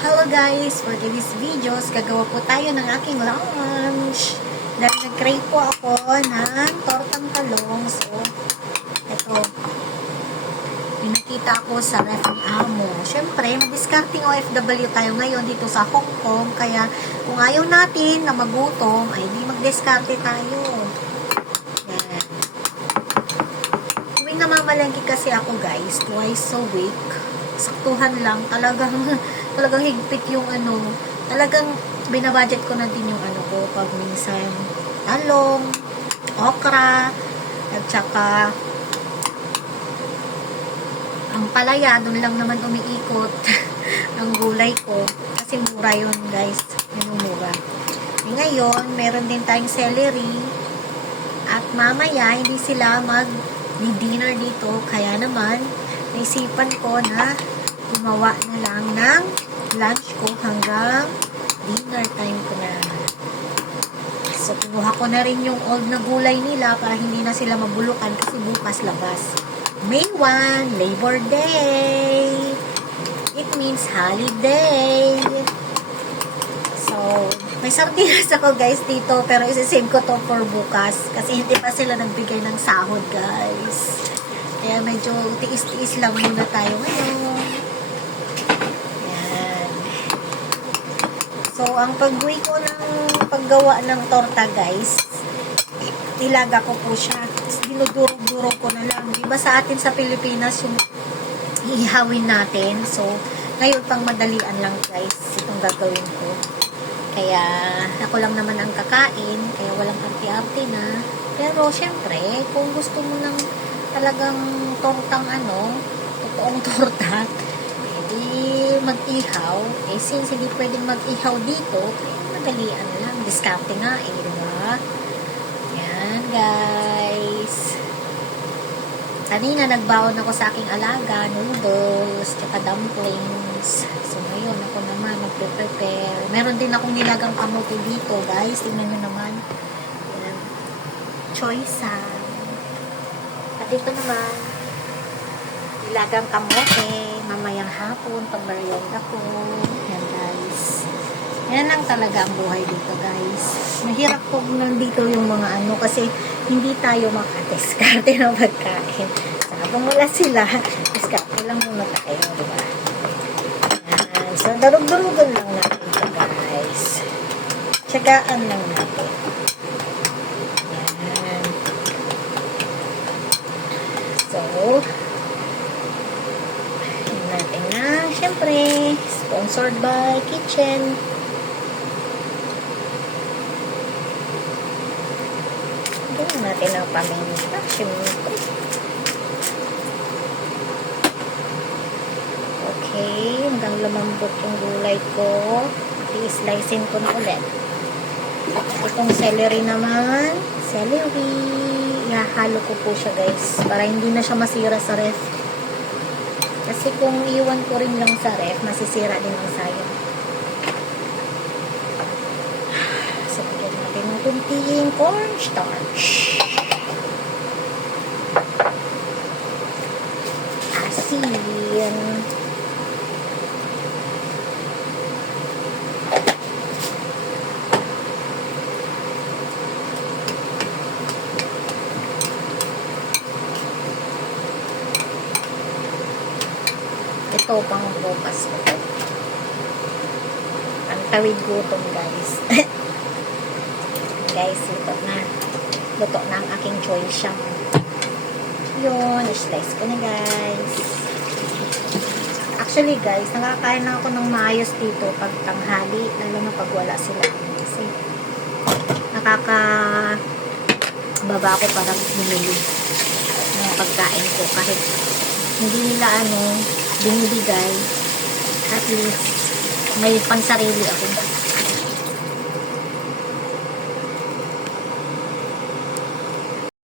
Hello guys! For today's videos, gagawa po tayo ng aking lunch. Dahil nag-crave po ako ng tortang talong. So, ito. Nakita ako sa ref ng amo. Siyempre, mag-discarding OFW tayo ngayon dito sa Hong Kong. Kaya, kung ayaw natin na magutom, ay di mag-discarte tayo. Yan. Tuwing namamalengke kasi ako guys, twice a week. Saktuhan lang. Talagang higpit yung talagang binabudget ko na din yung ko pag minsan talong, okra, at saka ang palaya, doon lang naman umiikot ang gulay ko kasi mura yun guys, mura. Ngayon, meron din tayong celery at mamaya hindi sila mag-dinner dito, kaya naman naisipan ko na gumawa na lang ng lunch ko hanggang dinner time ko na. So, kinuha ko na rin yung old na gulay nila para hindi na sila mabulukan kasi bukas labas. May 1, Labor Day. It means holiday. So, may sardinas ako guys dito pero isisave ko to for bukas kasi hindi pa sila nagbigay ng sahod guys. Kaya medyo tiis-tiis lang muna tayo ngayon. Yan. So, ang paggawa ng torta guys, nilaga ko po siya. Dinudurog-durog ko na lang. Diba sa atin sa Pilipinas yung ihawin natin. So, ngayon pang madalian lang guys itong gagawin ko. Kaya, ako lang naman ang kakain. Kaya walang arti-arti na. Pero, syempre, kung gusto mo ng talagang tortang totoong torta, edi mag-ihaw. Eh, since hindi pwedeng mag-ihaw dito, kaya madalian lang. Diskarte nga diba? Yan, guys. Kanina, nagbaon ako sa aking alaga, noodles, tsaka dumplings. So, ngayon, ako naman, mag-prepare. Meron din akong nilagang kamote dito, guys. Tingnan nyo naman. Yan. Choice, dito naman, nilagang kamote, mamayang hapon, pag-merienda ko. Yan, guys. Yan lang talaga ang buhay dito, guys. Mahirap po nandito yung mga kasi hindi tayo makadiskarte ng pagkain. Habang wala sila, diskarte lang muna tayo, diba? Yan. So, darug-darugan lang natin ito, guys. Tsagaan lang natin. So, yun natin na, syempre, sponsored by Kitchen. Ganyan natin ang paminta, syempre. Okay, hanggang lumambot yung gulay ko. I-slicein ko na ulit. Itong celery naman, ihahalo ko po siya guys para hindi na siya masira sa ref kasi kung iwan ko rin lang sa ref masisira din ang sayang. So lagyan natin ng kunting cornstarch, asin, ito pang bukas ko. Ang tawid gutom guys. Guys, luto na ang aking choice siya. Yun, slice ko na guys. Actually guys, nakakain na ako ng maayos dito pag tanghali, lalo na pag wala sila kasi nakakababa ako para bumili ng pagkain ko kahit hindi nila binibigay, at least may pansarili ako.